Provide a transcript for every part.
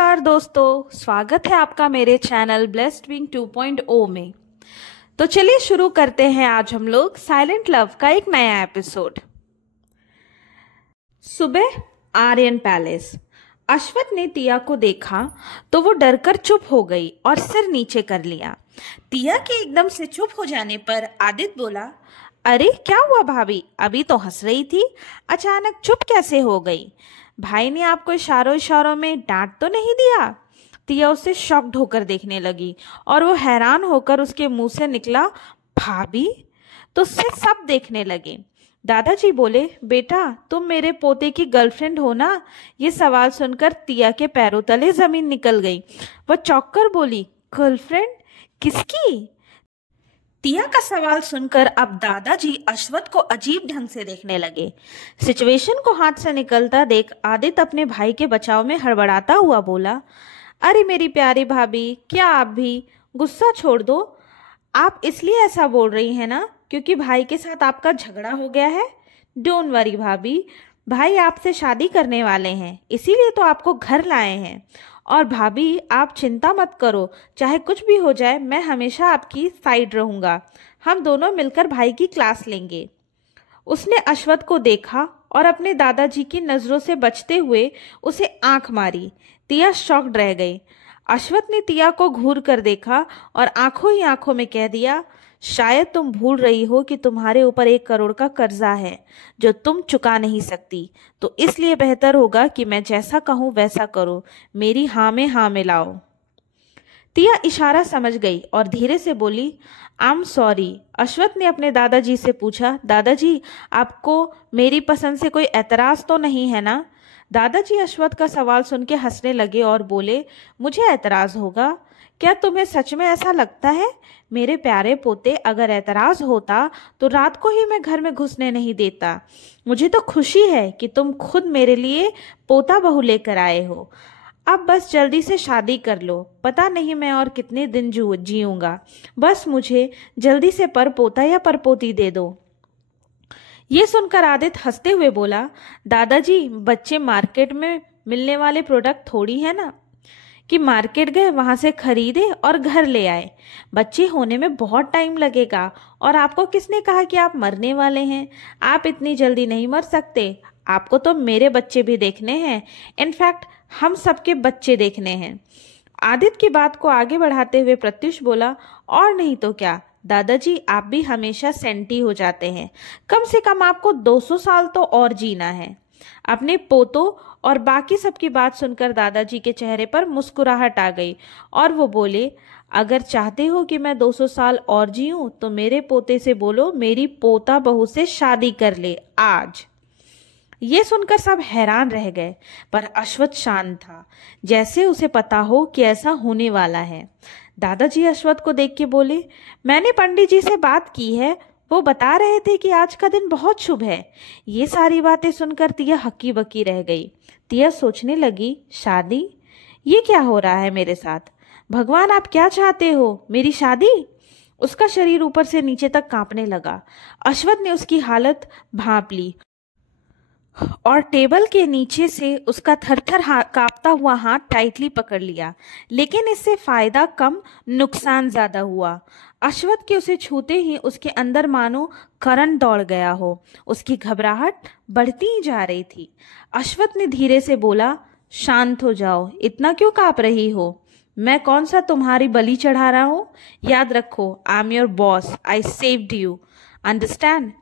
नमस्कार दोस्तों, स्वागत है आपका मेरे चैनल ब्लेस्ड बीइंग 2.0 में। तो चलिए शुरू करते हैं आज हम लोग साइलेंट लव का एक नया एपिसोड। सुबह आर्यन पैलेस। अश्वथ ने तिया को देखा तो वो डरकर चुप हो गई और सिर नीचे कर लिया। तिया के एकदम से चुप हो जाने पर आदित्य बोला, अरे क्या हुआ भाभी, अभी तो हंस रही थी, अचानक चुप कैसे हो गई? भाई ने आपको इशारों इशारों में डांट तो नहीं दिया? तिया उसे शॉक्ड होकर देखने लगी और वो हैरान होकर उसके मुंह से निकला, भाभी? तो उससे सब देखने लगे। दादाजी बोले, बेटा तुम मेरे पोते की गर्लफ्रेंड हो ना? ये सवाल सुनकर तिया के पैरों तले जमीन निकल गई। वह चौंक कर बोली, गर्लफ्रेंड किसकी? तिया का सवाल सुनकर अब दादाजी अश्वथ को अजीब ढंग से देखने लगे। सिचुएशन को हाथ से निकलता देख आदित्य अपने भाई के बचाव में हड़बड़ाता हुआ बोला, अरे मेरी प्यारी भाभी, क्या आप भी गुस्सा छोड़ दो। आप इसलिए ऐसा बोल रही हैं ना क्योंकि भाई के साथ आपका झगड़ा हो गया है? डोंट वरी भाभी, भाई आपसे शादी करने वाले हैं, इसीलिए तो आपको घर लाए हैं। और भाभी आप चिंता मत करो, चाहे कुछ भी हो जाए मैं हमेशा आपकी साइड रहूंगा। हम दोनों मिलकर भाई की क्लास लेंगे। उसने अश्वथ को देखा और अपने दादाजी की नज़रों से बचते हुए उसे आंख मारी। तिया शॉक्ड रह गई। अश्वथ ने तिया को घूर कर देखा और आंखों ही आंखों में कह दिया, शायद तुम भूल रही हो कि तुम्हारे ऊपर 1 करोड़ का कर्जा है जो तुम चुका नहीं सकती, तो इसलिए बेहतर होगा कि मैं जैसा कहूँ वैसा करो, मेरी हाँ में हाँ मिलाओ। तिया इशारा समझ गई और धीरे से बोली, आई एम सॉरी। अश्वथ ने अपने दादाजी से पूछा, दादाजी आपको मेरी पसंद से कोई एतराज़ तो नहीं है ना? दादाजी अश्वथ का सवाल सुन के हंसने लगे और बोले, मुझे एतराज़ होगा? क्या तुम्हें सच में ऐसा लगता है? मेरे प्यारे पोते, अगर एतराज़ होता तो रात को ही मैं घर में घुसने नहीं देता। मुझे तो खुशी है कि तुम खुद मेरे लिए पोता बहू लेकर आए हो। अब बस जल्दी से शादी कर लो, पता नहीं मैं और कितने दिन जीऊँगा। बस मुझे जल्दी से पर पोता या परपोती दे दो। ये सुनकर आदित्य हंसते हुए बोला, दादाजी बच्चे मार्केट में मिलने वाले प्रोडक्ट थोड़ी है ना कि मार्केट गए वहां से खरीदे और घर ले आए। बच्चे होने में बहुत टाइम लगेगा और आपको किसने कहा कि आप मरने वाले हैं? आप इतनी जल्दी नहीं मर सकते। आपको तो मेरे बच्चे भी देखने हैं, इनफैक्ट हम सबके बच्चे देखने हैं। आदित्य की बात को आगे बढ़ाते हुए प्रत्युष बोला, और नहीं तो क्या दादाजी, आप भी हमेशा सेंटी हो जाते हैं। कम से कम आपको 200 साल तो और जीना है। अपने पोतों और बाकी सबकी बात सुनकर दादाजी के चेहरे पर मुस्कुराहट आ गई और वो बोले, अगर चाहते हो कि मैं 200 साल और जीऊं तो मेरे पोते से बोलो मेरी पोता बहू से शादी कर ले आज। ये सुनकर सब हैरान रह गए, पर अश्वथ शांत था, जैसे उसे पता हो कि ऐसा होने वाला है। दादाजी अश्वथ को देख के बोले, मैंने पंडित जी से बात की है, वो बता रहे थे कि आज का दिन बहुत शुभ है। ये सारी बातें सुनकर तिया हक्की बक्की रह गई। तिया सोचने लगी, शादी? ये क्या हो रहा है मेरे साथ? भगवान आप क्या चाहते हो, मेरी शादी? उसका शरीर ऊपर से नीचे तक कांपने लगा। अश्वथ ने उसकी हालत भांप ली और टेबल के नीचे से उसका थरथर कांपता हुआ हाथ टाइटली पकड़ लिया, लेकिन इससे फायदा कम नुकसान ज्यादा हुआ। अश्वथ के उसे छूते ही उसके अंदर मानो करंट दौड़ गया हो। उसकी घबराहट बढ़ती ही जा रही थी। अश्वथ ने धीरे से बोला, शांत हो जाओ, इतना क्यों कांप रही हो? मैं कौन सा तुम्हारी बलि चढ़ा रहा हूँ? याद रखो, I am your boss, I saved you, understand?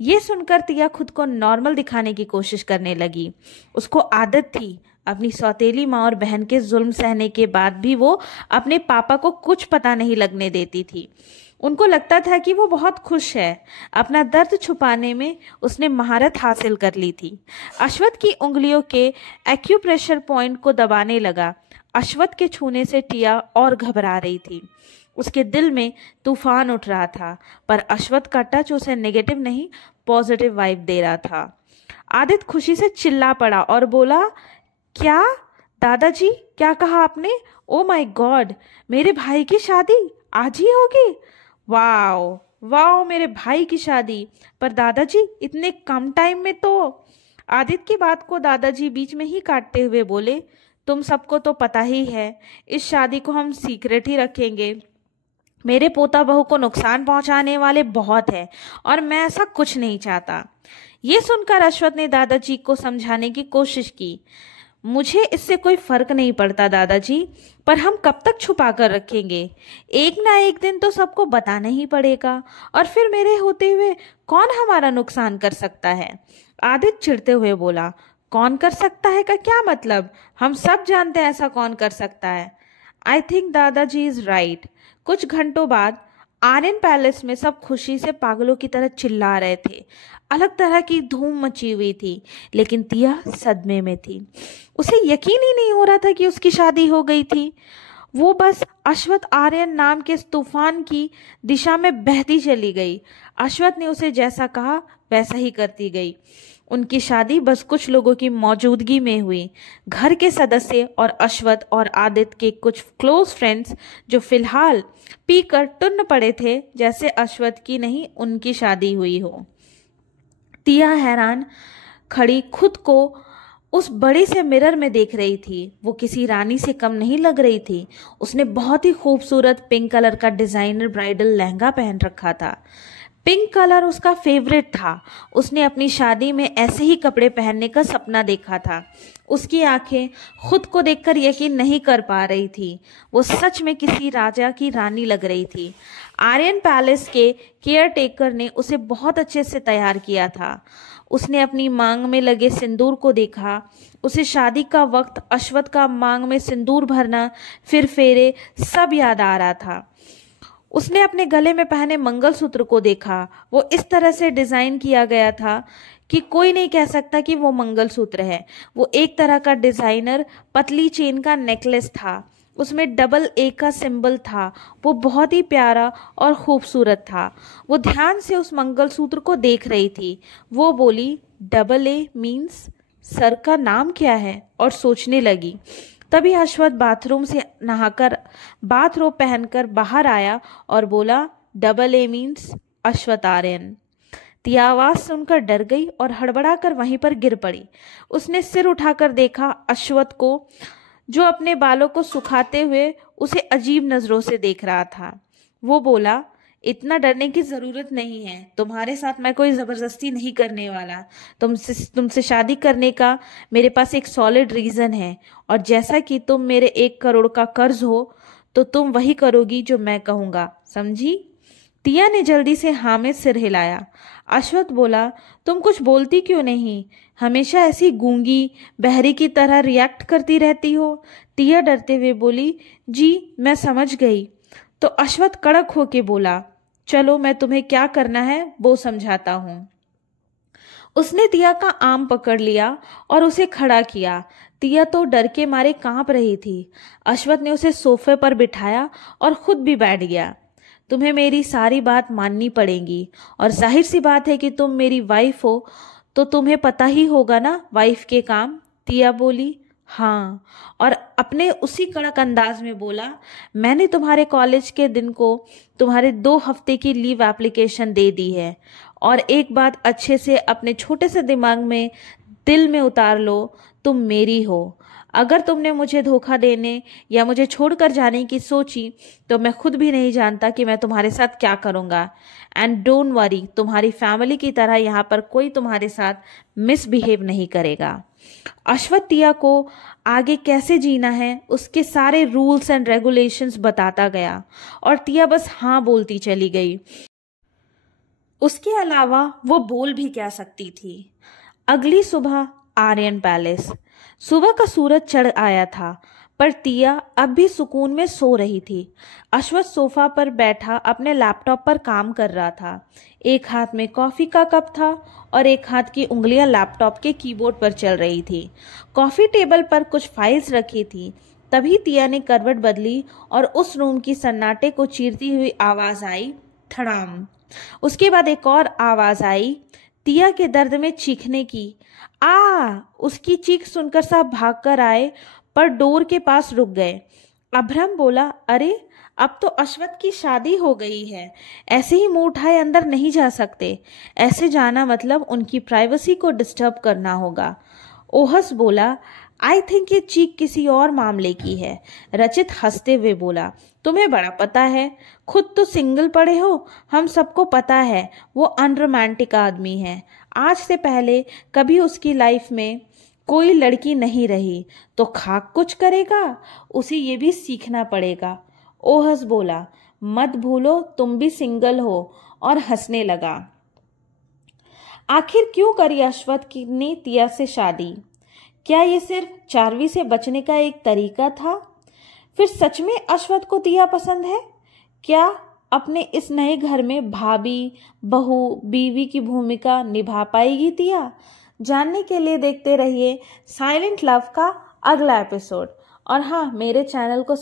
ये सुनकर तिया खुद को नॉर्मल दिखाने की कोशिश करने लगी। उसको आदत थी अपनी सौतेली माँ और बहन के जुल्म सहने के बाद भी वो अपने पापा को कुछ पता नहीं लगने देती थी। उनको लगता था कि वो बहुत खुश है। अपना दर्द छुपाने में उसने महारत हासिल कर ली थी। अश्वथ की उंगलियों के एक्यूप्रेशर पॉइंट को दबाने लगा। अश्वथ के छूने से टिया और घबरा रही थी। उसके दिल में तूफान उठ रहा था, पर अश्वथ का टच उसे नेगेटिव नहीं पॉजिटिव वाइब दे रहा था। आदित्य खुशी से चिल्ला पड़ा और बोला, क्या दादाजी, क्या कहा आपने? ओ माय गॉड, मेरे भाई की शादी आज ही होगी? वाओ वाओ, मेरे भाई की शादी, पर दादाजी इतने कम टाइम में तो। आदित्य की बात को दादाजी बीच में ही काटते हुए बोले, तुम सबको तो पता ही है, इस शादी को हम सीक्रेट ही रखेंगे। मेरे पोता बहू को नुकसान पहुंचाने वाले बहुत हैं और मैं ऐसा कुछ नहीं चाहता। ये सुनकर अश्वथ ने दादाजी को समझाने की कोशिश की। मुझे इससे कोई फर्क नहीं पड़ता दादाजी, पर हम कब तक छुपा कर रखेंगे? एक ना एक दिन तो सबको बताना ही पड़ेगा, और फिर मेरे होते हुए कौन हमारा नुकसान कर सकता है? आदित्य चिढ़ते हुए बोला, कौन कर सकता है का क्या मतलब? हम सब जानते हैं ऐसा कौन कर सकता है। आई थिंक दादाजी इज राइट। कुछ घंटों बाद आर्यन पैलेस में सब खुशी से पागलों की तरह चिल्ला रहे थे। अलग तरह की धूम मची हुई थी, लेकिन तिया सदमे में थी। उसे यकीन ही नहीं हो रहा था कि उसकी शादी हो गई थी। वो बस अश्वथ आर्यन नाम के इस तूफान की दिशा में बहती चली गई। अश्वथ ने उसे जैसा कहा वैसा ही करती गई। उनकी शादी बस कुछ लोगों की मौजूदगी में हुई। घर के सदस्य और अश्वथ और आदित्य के कुछ क्लोज फ्रेंड्स, जो फिलहाल पीकर टुन्न पड़े थे जैसे अश्वथ की नहीं उनकी शादी हुई हो। तिया हैरान खड़ी खुद को उस बड़े से मिरर में देख रही थी। वो किसी रानी से कम नहीं लग रही थी। उसने बहुत ही खूबसूरत पिंक कलर का डिजाइनर ब्राइडल लहंगा पहन रखा था। पिंक कलर उसका फेवरेट था। उसने अपनी शादी में ऐसे ही कपड़े पहनने का सपना देखा था। उसकी आंखें खुद को देखकर यकीन नहीं कर पा रही थी। वो सच में किसी राजा की रानी लग रही थी। आर्यन पैलेस के केयर टेकर ने उसे बहुत अच्छे से तैयार किया था। उसने अपनी मांग में लगे सिंदूर को देखा। उसे शादी का वक्त, अश्वथ का मांग में सिंदूर भरना, फिर फेरे, सब याद आ रहा था। उसने अपने गले में पहने मंगलसूत्र को देखा। वो इस तरह से डिजाइन किया गया था कि कोई नहीं कह सकता कि वो मंगलसूत्र है। वो एक तरह का डिजाइनर पतली चेन का नेकलेस था। उसमें डबल ए का सिंबल था। वो बहुत ही प्यारा और खूबसूरत था। वो ध्यान से उस मंगलसूत्र को देख रही थी। वो बोली, डबल ए मीन्स सर का नाम क्या है? और सोचने लगी। तभी अश्वथ बाथरूम से नहाकर बाथरोब पहनकर बाहर आया और बोला, double A means Ashwath Aryan. तिया आवाज सुनकर डर गई और हड़बड़ाकर वहीं पर गिर पड़ी। उसने सिर उठाकर देखा अश्वथ को, जो अपने बालों को सुखाते हुए उसे अजीब नजरों से देख रहा था। वो बोला, इतना डरने की जरूरत नहीं है। तुम्हारे साथ मैं कोई जबरदस्ती नहीं करने वाला। तुमसे शादी करने का मेरे पास एक सॉलिड रीजन है, और जैसा कि तुम मेरे 1 करोड़ का कर्ज हो, तो तुम वही करोगी जो मैं कहूँगा, समझी? तिया ने जल्दी से हाँ में सिर हिलाया। अश्वथ बोला, तुम कुछ बोलती क्यों नहीं? हमेशा ऐसी गूंगी बहरी की तरह रिएक्ट करती रहती हो। तिया डरते हुए बोली, जी मैं समझ गई। तो अश्वथ कड़क होके बोला, चलो मैं तुम्हें क्या करना है वो समझाता हूँ। उसने तिया का आर्म पकड़ लिया और उसे खड़ा किया। तिया तो डर के मारे कांप रही थी। अश्वथ ने उसे सोफे पर बिठाया और खुद भी बैठ गया। तुम्हें मेरी सारी बात माननी पड़ेगी, और जाहिर सी बात है कि तुम मेरी वाइफ हो, तो तुम्हें पता ही होगा ना वाइफ के काम। तिया बोली, हाँ, और अपने उसी कड़क अंदाज में बोला, मैंने तुम्हारे कॉलेज के दिन को तुम्हारे 2 हफ्ते की लीव एप्लीकेशन दे दी है। और एक बात अच्छे से अपने छोटे से दिमाग में दिल में उतार लो, तुम मेरी हो। अगर तुमने मुझे धोखा देने या मुझे छोड़कर जाने की सोची, तो मैं खुद भी नहीं जानता कि मैं तुम्हारे साथ क्या करूँगा। एंड डोंट वरी, तुम्हारी फैमिली की तरह यहाँ पर कोई तुम्हारे साथ मिसबिहेव नहीं करेगा। अश्वथ तिया को आगे कैसे जीना है उसके सारे रूल्स एंड रेगुलेशंस बताता गया, और तिया बस हाँ बोलती चली गई। उसके अलावा वो बोल भी क्या सकती थी। अगली सुबह आर्यन पैलेस। सुबह का सूरज चढ़ आया था, पर तिया अब भी सुकून में सो रही थी। अश्वथ सोफा पर बैठा अपने लैपटॉप पर काम कर रहा था। एक हाथ में कॉफ़ी का कप था और एक हाथ की उंगलियां लैपटॉप के कीबोर्ड पर चल रही थी। कॉफ़ी टेबल पर कुछ फाइल्स रखी थी। तभी तिया ने करवट बदली और उस रूम की सन्नाटे को चीरती हुई आवाज़ आई, धड़ाम। उसके बाद एक और आवाज़ आई, तिया के दर्द में चीखने की। उसकी चीख सुनकर सब भागकर आए, पर डोर के पास रुक गए। अभ्रम बोला, अरे अब तो अश्वथ की शादी हो गई है, ऐसे ही मुंह उठाए अंदर नहीं जा सकते। ऐसे जाना मतलब उनकी प्राइवेसी को डिस्टर्ब करना होगा। ओहस बोला, आई थिंक ये चीख किसी और मामले की है। रचित हंसते हुए बोला, तुम्हें बड़ा पता है, खुद तो सिंगल पड़े हो, हम सबको पता है वो अनरोमांटिक आदमी है। आज से पहले कभी उसकी लाइफ में कोई लड़की नहीं रही, तो खाक कुछ करेगा, उसे ये भी सीखना पड़ेगा। ओहस बोला, मत भूलो तुम भी सिंगल हो, और हंसने लगा। आखिर क्यों करी अश्वथ ने तिया से शादी? क्या ये सिर्फ चार्वी से बचने का एक तरीका था? फिर सच में अश्वथ को तिया पसंद है? क्या अपने इस नए घर में भाभी, बहू, बीवी की भूमिका निभा पाएगी तिया? जानने के लिए देखते रहिए साइलेंट लव का अगला एपिसोड। और हाँ, मेरे चैनल को